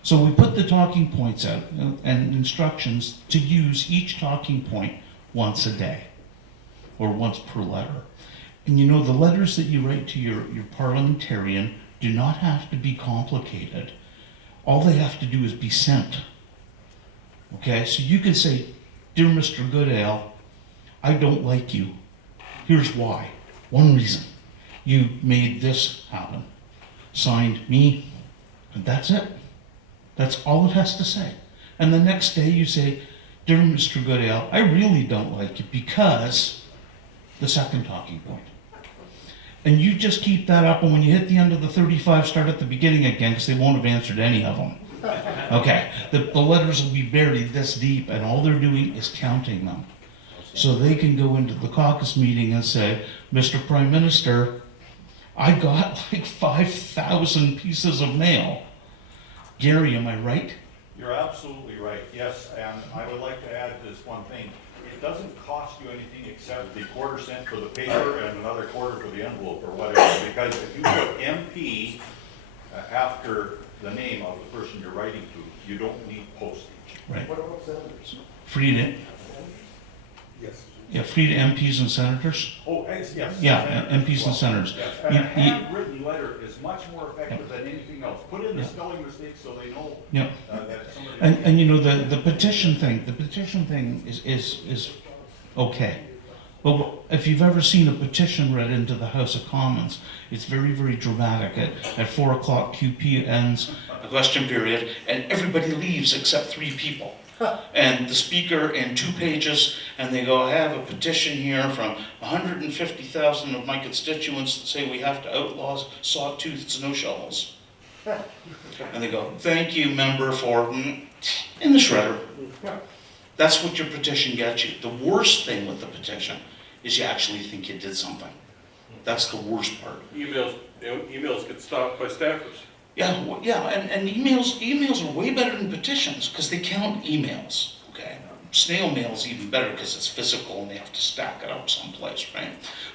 So we put the talking points out and instructions to use each talking point once a day or once per letter. And the letters that you write to your parliamentarian do not have to be complicated. All they have to do is be sent. Okay, so you can say, "Dear Mr. Goodale, I don't like you. Here's why. One reason. You made this happen. Signed me," and that's it. That's all it has to say. And the next day you say, "Dear Mr. Goodale, I really don't like you because," the second talking point. And you just keep that up, and when you hit the end of the 35, start at the beginning again, because they won't have answered any of them. Okay, the letters will be buried this deep, and all they're doing is counting them. So they can go into the caucus meeting and say, "Mr. Prime Minister, I got like 5,000 pieces of mail." Gary, am I right? You're absolutely right, yes, and I would like to add this one thing. It doesn't cost you anything except the quarter-cent for the paper and another quarter for the envelope or whatever, because if you put MP after the name of the person you're writing to, you don't need postage. Right. What about senators? Free to, Yes. yeah, free to MPs and senators? Oh, yes. Yeah, senators MPs as and senators. Yes, and a You- handwritten letter is much more effective than anything else. Put in the Yeah. spelling mistakes so they know Yeah. that somebody. And the petition thing is okay. But if you've ever seen a petition read into the House of Commons, it's very, very dramatic. At 4 o'clock QP ends the question period, and everybody leaves except 3 people. And the speaker in 2 pages, and they go, "I have a petition here from 150,000 of my constituents that say we have to outlaw sawtooth snow shovels." And they go, "Thank you, member, for," in the shredder. That's what your petition gets you. The worst thing with the petition is you actually think you did something. That's the worst part. Emails get stopped by staffers. Yeah, and emails are way better than petitions because they count emails, okay? snail mail is even better because it's physical and they have to stack it up someplace, right?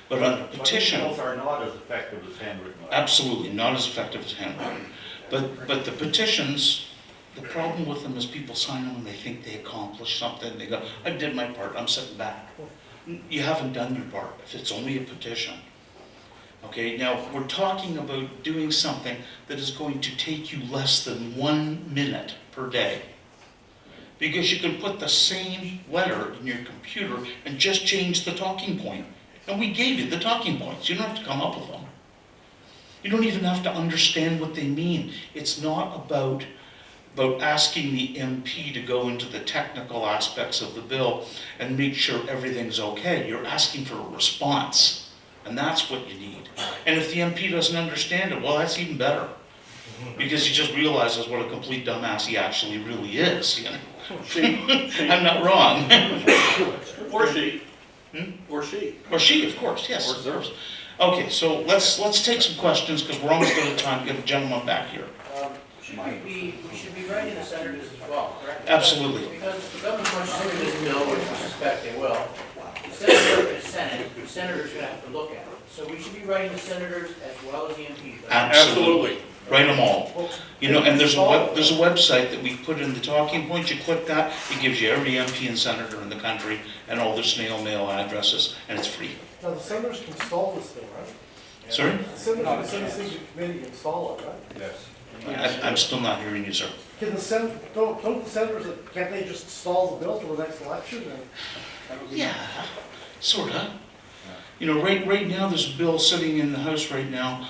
But on a petition, But emails are not as effective as handwritten letters. absolutely, not as effective as handwriting. But the petitions, the problem with them is people sign them and they think they accomplished something. They go, I did my part, I'm sitting back. You haven't done your part if it's only a petition. Okay, now we're talking about doing something that is going to take you less than 1 minute per day. Because you can put the same letter in your computer and just change the talking point. And we gave you the talking points. You don't have to come up with them. You don't even have to understand what they mean. It's not about asking the MP to go into the technical aspects of the bill and make sure everything's okay. You're asking for a response. And that's what you need. And if the MP doesn't understand it, well, that's even better. Because he just realizes what a complete dumbass he actually really is, you know. I'm not wrong. Or she. Hmm? Or she. Or she, of course, yes. Or Of course. Okay, so let's take some questions because we're almost out of time. Get the gentleman back here. We should be writing the senators as well, correct? Absolutely. Because if the government wants to do this bill, which I suspect they will, instead of going to the Senate, the senators are gonna have to look at it. So we should be writing the senators as well as the MPs. Absolutely. Write them all. You know, and there's a website that we put in the talking points. You click that, it gives you every MP and senator in the country and all their snail mail addresses, and it's free. Now, the senators can install this thing, right? Sorry? The senators, the sentencing committee can install it, right? Yes. I'm still not hearing you, sir. Can the don't the senators, can't they just install the bill till the next election? Yeah, sorta. You know, right now, there's a bill sitting in the House right now,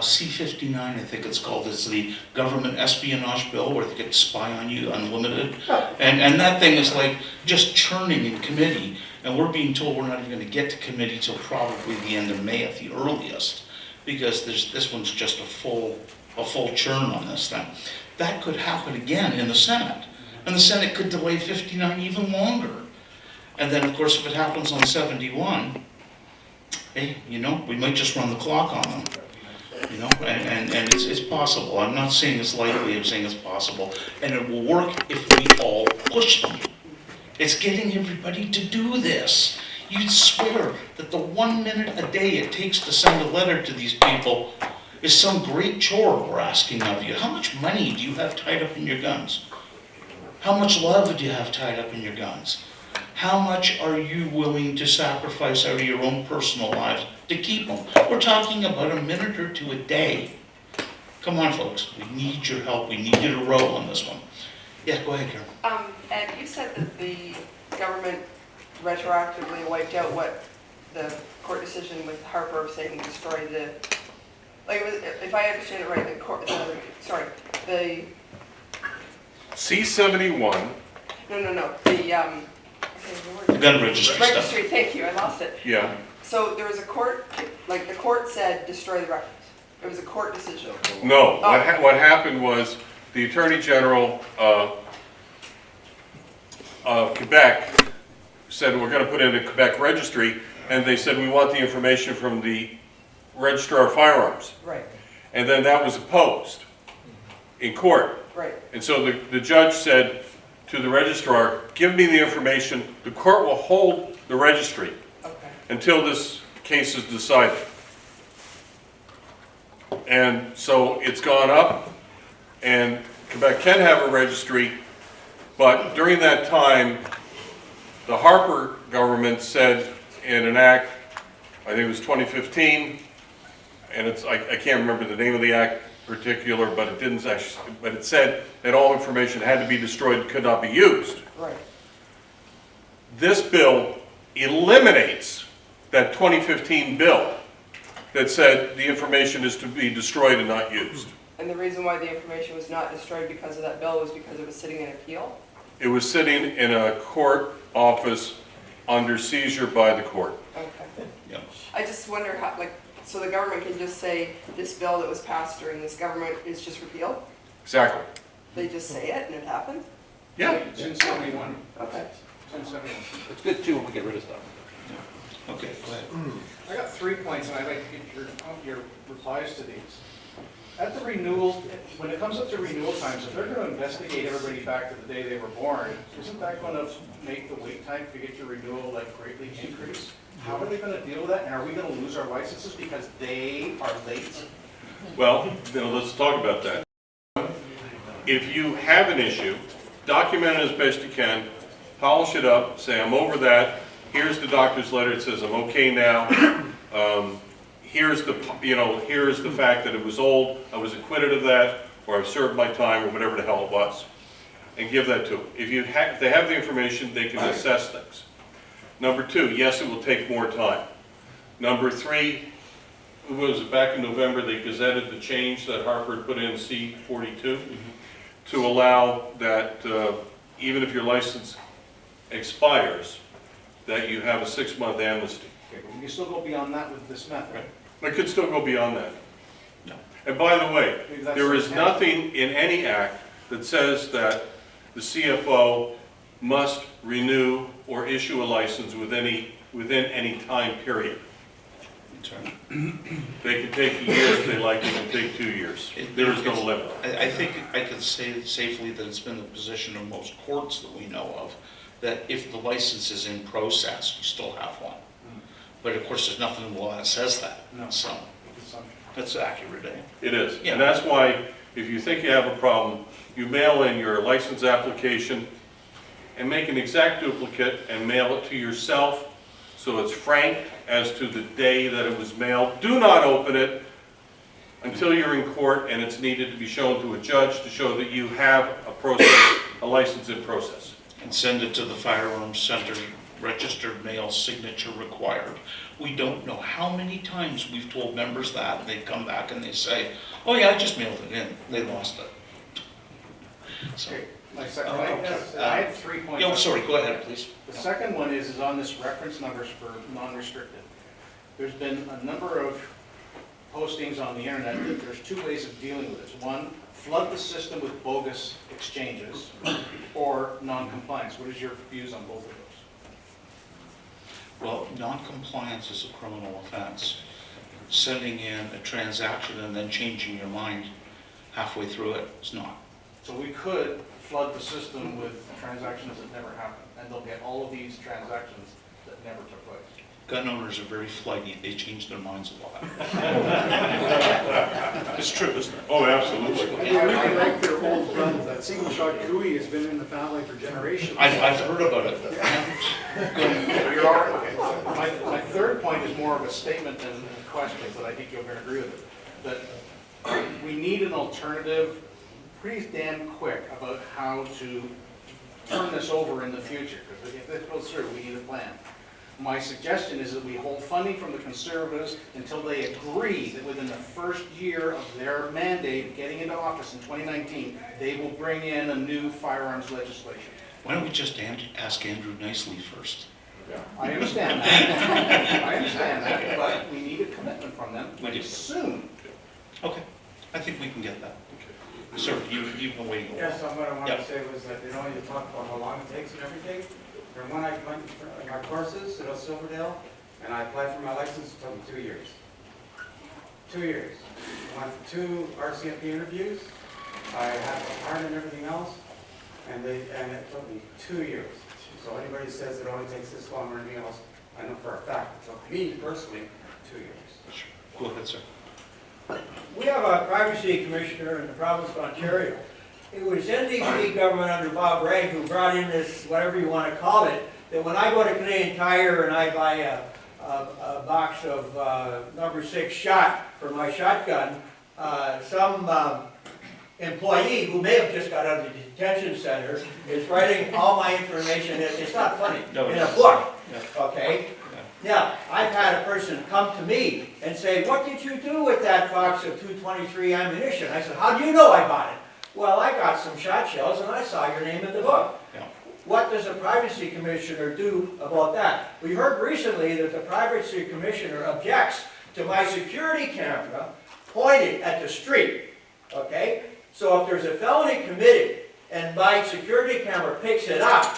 C-59, I think it's called. It's the government espionage bill where they get to spy on you unlimited. And that thing is like just churning in committee. And we're being told we're not even gonna get to committee till probably the end of May at the earliest. Because this one's just a full churn on this thing. That could happen again in the Senate. And the Senate could delay 59 even longer. And then, of course, if it happens on 71, hey, you know, we might just run the clock on them. You know, and it's possible. I'm not saying it's likely, I'm saying it's possible. And it will work if we all push them. It's getting everybody to do this. You'd swear that the 1 minute a day it takes to send a letter to these people is some great chore we're asking of you. How much money do you have tied up in your guns? How much love do you have tied up in your guns? How much are you willing to sacrifice out of your own personal lives to keep them? We're talking about a minute or two a day. Come on, folks. We need your help. We need you to row on this one. Yeah, go ahead, Karen. Ed, you said that the government retroactively wiped out what the court decision with Harper saying destroy the, like, if I understand it right, the court, the C-71, no, The gun registry stuff. registry, thank you, I lost it. yeah. So there was a court, like, the court said destroy the records. It was a court decision. No, what happened was the Attorney General of Quebec said we're going to put in a Quebec registry, and they said we want the information from the Registrar of Firearms. Right, And then that was opposed in court. right. And so the judge said to the registrar, give me the information, the court will hold the registry Okay. until this case is decided. And so it's gone up, and Quebec can have a registry, but during that time, the Harper government said in an act, I think it was 2015, and I can't remember the name of the act particular, but it didn't actually, but it said that all information had to be destroyed and could not be used. Right. This bill eliminates that 2015 bill that said the information is to be destroyed and not used. And the reason why the information was not destroyed because of that bill was because it was sitting in appeal? It was sitting in a court office under seizure by the court. Okay. Yeah. I just wonder how, like, so the government can just say, this bill that was passed during this government is just repealed? Exactly. They just say it and it happens? Yeah. 1071. Okay. 1071. It's good too when we get rid of stuff. Okay, go ahead. I got 3 points, and I'd like to get your replies to these. At the renewal, when it comes up to renewal times, if they're gonna investigate everybody back to the day they were born, isn't that gonna make the wait time to get your renewal like greatly increase? How are they gonna deal with that, and are we gonna lose our licenses because they are late? Well, then let's talk about that. If you have an issue, document it as best you can, polish it up, say, I'm over that, here's the doctor's letter, it says I'm okay now. Here's the, here's the fact that it was old, I was acquitted of that, or I've served my time, or whatever the hell it was. And give that to them. If they have the information, they can assess things. Number two, yes, it will take more time. Number three, what was it, back in November, they gazetted the change that Harper put in C-42 to allow that even if your license expires, that you have a 6-month amnesty. Okay, but we can still go beyond that with this method. It could still go beyond that. And by the way, there is nothing in any act that says that the CFO must renew or issue a license within any time period. They can take a year if they like, they can take 2 years. There is no limit. I think I can say safely that it's been the position of most courts that we know of, that if the license is in process, you still have one. But of course, there's nothing in the law that says that. No. So that's accurate, eh? It is. Yeah. And that's why, if you think you have a problem, you mail in your license application and make an exact duplicate and mail it to yourself so it's frank as to the day that it was mailed. Do not open it until you're in court and it's needed to be shown to a judge to show that you have a license in process. And send it to the firearms center, registered mail, signature required. We don't know how many times we've told members that, and they come back and they say, oh yeah, I just mailed it in, they lost it. So, Okay, my second, I had 3 points. yeah, sorry, go ahead, please. The second one is on this reference numbers for non-restricted. There's been a number of postings on the internet that there's 2 ways of dealing with this. One, flood the system with bogus exchanges, or non-compliance. What is your views on both of those? Well, non-compliance is a criminal offense. Sending in a transaction and then changing your mind halfway through it is not. So we could flood the system with transactions that never happened, and they'll get all of these transactions that never took place. Gun owners are very flighty, they change their minds a lot. It's true, isn't it? Oh, absolutely. I like their old guns. That single shot Cooey has been in the family for generations. I've heard about it. You're all right, okay. My third point is more of a statement than a question, but I think you'll agree with it. That we need an alternative pretty damn quick about how to turn this over in the future, because if this goes through, we need a plan. My suggestion is that we hold funding from the Conservatives until they agree that within the first year of their mandate getting into office in 2019, they will bring in a new firearms legislation. Why don't we just ask Andrew nicely first? I understand that. I understand that, but we need a commitment from them We do. soon. Okay, I think we can get that. Sir, you've been waiting a while. Yes, what I wanted Yep. to say was that, you talk about how long it takes and everything. From when I went for my courses at Silverdale, and I applied for my license, it took me 2 years. 2 years. I went for 2 RCMP interviews, I had a card and everything else, and it took me 2 years. So anybody says it only takes this long or anything else, I know for a fact, it took me personally 2 years. Go ahead, sir. We have a privacy commissioner in the province of Ontario. It was NDP government under Bob Ray who brought in this, whatever you want to call it, that when I go to Canadian Tire and I buy a box of number 6 shot for my shotgun, some employee who may have just got out of the detention center is writing all my information, it's not funny, in a book, okay? Now, I've had a person come to me and say, what did you do with that box of 223 ammunition? I said, how do you know I bought it? Well, I got some shot shells and I saw your name in the book. Yeah. What does a privacy commissioner do about that? We heard recently that the privacy commissioner objects to my security camera pointed at the street, okay? So if there's a felony committed and my security camera picks it up,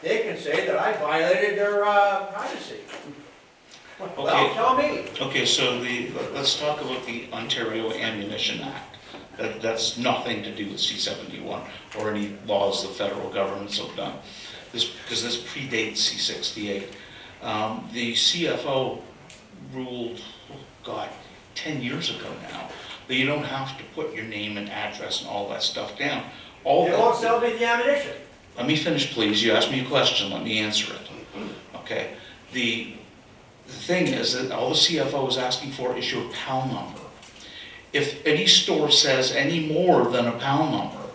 they can say that I violated their privacy. Well, tell me. Okay, so let's talk about the Ontario Ammunition Act. That's nothing to do with C-71 or any laws the federal governments have done. Because this predates C-68. The CFO ruled, 10 years ago now, that you don't have to put your name and address and all that stuff down. They won't sell me the ammunition. Let me finish, please. You asked me a question, let me answer it. Okay, the thing is that all the CFO is asking for is your PAL number. If any store says any more than a PAL number,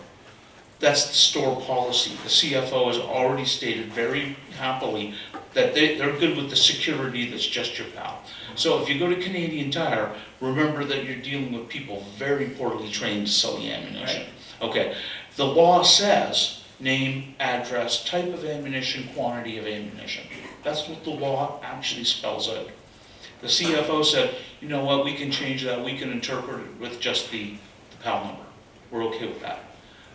that's the store policy. The CFO has already stated very happily that they're good with the security that's just your PAL. So if you go to Canadian Tire, remember that you're dealing with people very poorly trained to sell the ammunition. Okay, the law says name, address, type of ammunition, quantity of ammunition. That's what the law actually spells out. The CFO said, you know what, we can change that, we can interpret it with just the PAL number. We're okay with that.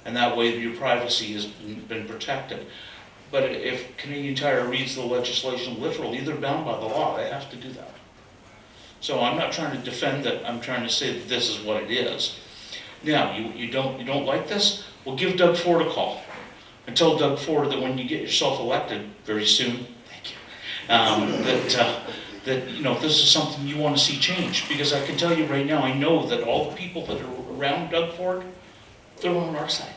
And that way your privacy has been protected. But if Canadian Tire reads the legislation literally, they're bound by the law, they have to do that. So I'm not trying to defend it, I'm trying to say that this is what it is. Now, you don't like this? Well, give Doug Ford a call. And tell Doug Ford that when you get yourself elected very soon, thank you, that you know, this is something you want to see change. Because I can tell you right now, I know that all the people that are around Doug Ford, they're on our side.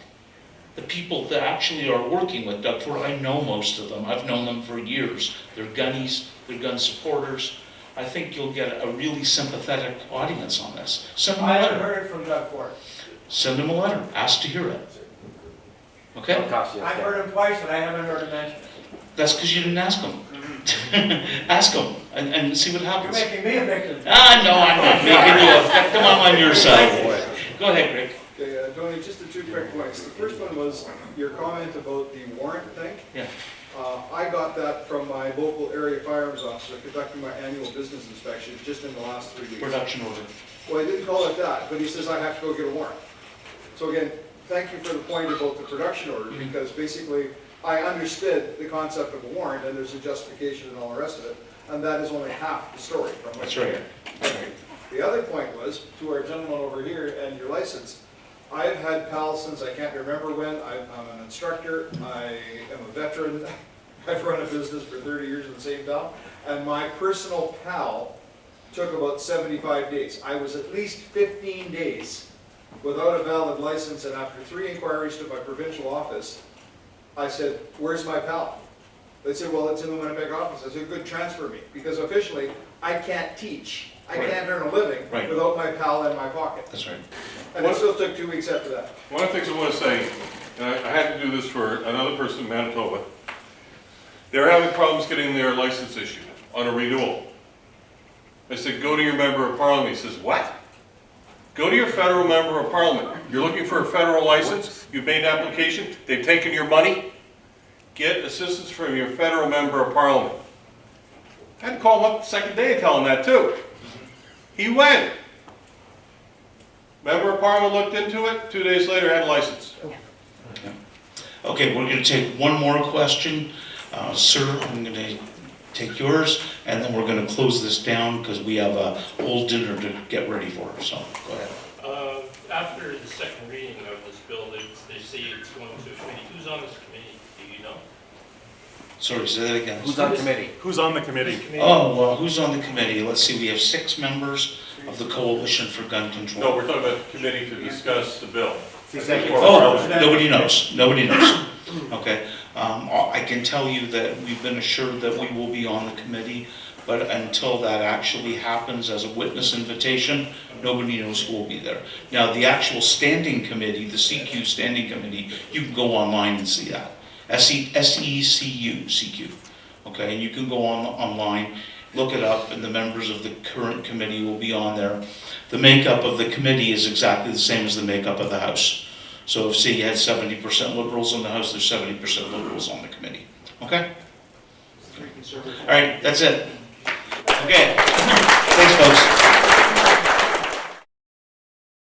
The people that actually are working with Doug Ford, I know most of them. I've known them for years. They're gunnies, they're gun supporters. I think you'll get a really sympathetic audience on this. Send them a I letter. haven't heard it from Doug Ford. Send them a letter. Ask to hear it. Okay? Don't cost you a I've cent. heard him twice and I haven't heard him mention it. That's because you didn't ask them. Ask them and see what You're happens. making me a victim. No, I'm not making you a victim. I'm on your side. Go ahead, Greg. Okay, Tony, just the 2 quick points. The first one was your comment about the warrant thing. Yeah. I got that from my local area firearms officer conducting my annual business inspection just in the last 3 weeks. Production order. Well, I didn't call it that, but he says I have to go get a warrant. So again, thank you for the point about the production order, because basically I understood the concept of a warrant and there's a justification and all the rest of it, and that is only half the story from what That's you right. hear. The other point was, to our gentleman over here and your license, I've had PALs since I can't remember when. I'm an instructor, I am a veteran, I've run a business for 30 years in the same town, and my personal PAL took about 75 days. I was at least 15 days without a valid license, and after 3 inquiries to my provincial office, I said, where's my PAL? They said, well, it's in the Winnipeg office. I said, good, transfer me, because officially, I can't teach. I can't earn a living Right. without my PAL in my pocket. That's right. And it still took 2 weeks after that. One of the things I want to say, and I had to do this for another person in Manitoba, they're having problems getting their license issued on a renewal. I said, go to your member of parliament. He says, what? Go to your federal member of parliament. You're looking for a federal license, you've made an application, they've taken your money, get assistance from your federal member of parliament. I had to call him up the second day and tell him that too. He went. Member of parliament looked into it, 2 days later had a license. Okay, we're going to take one more question. Sir, I'm going to take yours, and then we're going to close this down because we have a whole dinner to get ready for, so go ahead. After the second reading of this bill, they say it's going to a committee. Who's on this committee? Do you know? Sorry, say that again. Who's on committee? Who's on the committee? Oh, well, who's on the committee? Let's see, we have 6 members of the Coalition for Gun Control. No, we're talking about the committee to discuss the bill. Oh, nobody knows, nobody knows. Okay, I can tell you that we've been assured that we will be on the committee, but until that actually happens as a witness invitation, nobody knows who will be there. Now, the actual standing committee, the CQ standing committee, you can go online and see that. SECU, CQ. Okay, and you can go online, look it up, and the members of the current committee will be on there. The makeup of the committee is exactly the same as the makeup of the House. So if, say, you had 70% Liberals in the House, there's 70% Liberals on the committee. Okay? All right, that's it. Okay. Thanks, folks.